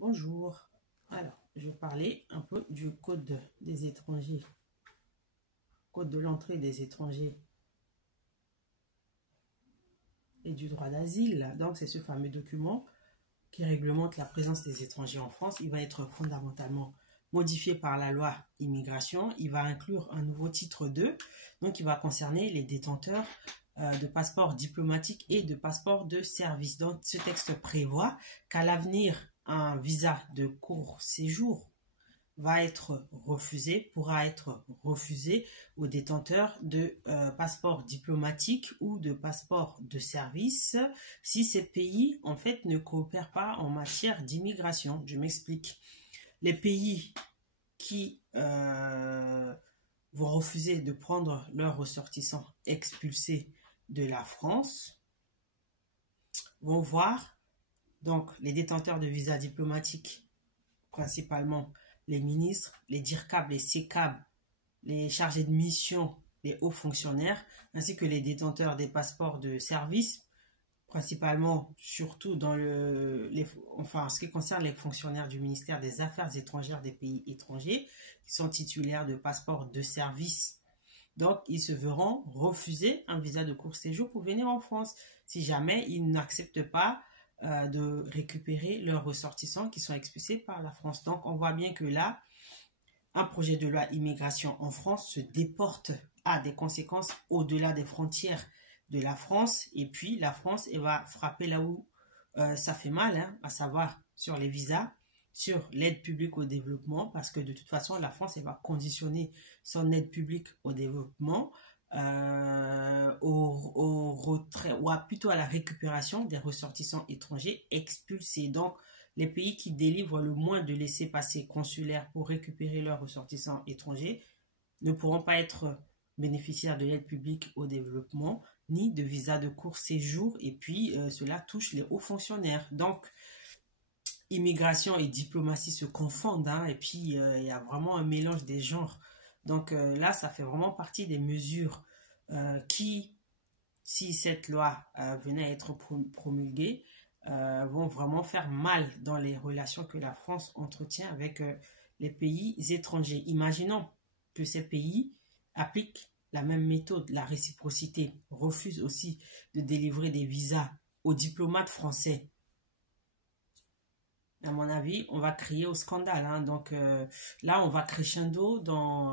Bonjour. Alors, je vais parler un peu du code des étrangers, code de l'entrée des étrangers et du droit d'asile. Donc, c'est ce fameux document qui réglemente la présence des étrangers en France. Il va être fondamentalement modifié par la loi immigration. Il va inclure un nouveau titre 2, donc il va concerner les détenteurs de passeports diplomatiques et de passeports de service. Donc, ce texte prévoit qu'à l'avenir, un visa de court séjour pourra être refusé aux détenteurs de passeports diplomatiques ou de passeports de service si ces pays en fait ne coopèrent pas en matière d'immigration. Je m'explique. Les pays qui vont refuser de prendre leurs ressortissants expulsés de la France vont voir donc les détenteurs de visas diplomatiques, principalement les ministres, les DIRCAB, les CECAB, les chargés de mission, les hauts fonctionnaires, ainsi que les détenteurs des passeports de service, principalement, surtout dans en ce qui concerne les fonctionnaires du ministère des Affaires étrangères des pays étrangers, qui sont titulaires de passeports de service. Donc, ils se verront refuser un visa de court séjour pour venir en France, si jamais ils n'acceptent pas de récupérer leurs ressortissants qui sont expulsés par la France. Donc, on voit bien que là, un projet de loi immigration en France se déporte à des conséquences au-delà des frontières de la France. Et puis, la France, elle va frapper là où ça fait mal, hein, à savoir sur les visas, sur l'aide publique au développement, parce que de toute façon, la France, elle va conditionner son aide publique au développement au retrait, ou plutôt à la récupération des ressortissants étrangers expulsés. Donc, les pays qui délivrent le moins de laissez-passer consulaires pour récupérer leurs ressortissants étrangers ne pourront pas être bénéficiaires de l'aide publique au développement, ni de visa de court séjour, et puis cela touche les hauts fonctionnaires. Donc, immigration et diplomatie se confondent, hein, et puis il y a vraiment un mélange des genres. Donc là, ça fait vraiment partie des mesures qui, si cette loi venait à être promulguée, vont vraiment faire mal dans les relations que la France entretient avec les pays étrangers. Imaginons que ces pays appliquent la même méthode, la réciprocité, refusent aussi de délivrer des visas aux diplomates français. À mon avis, on va crier au scandale, hein. Donc là, on va crescendo dans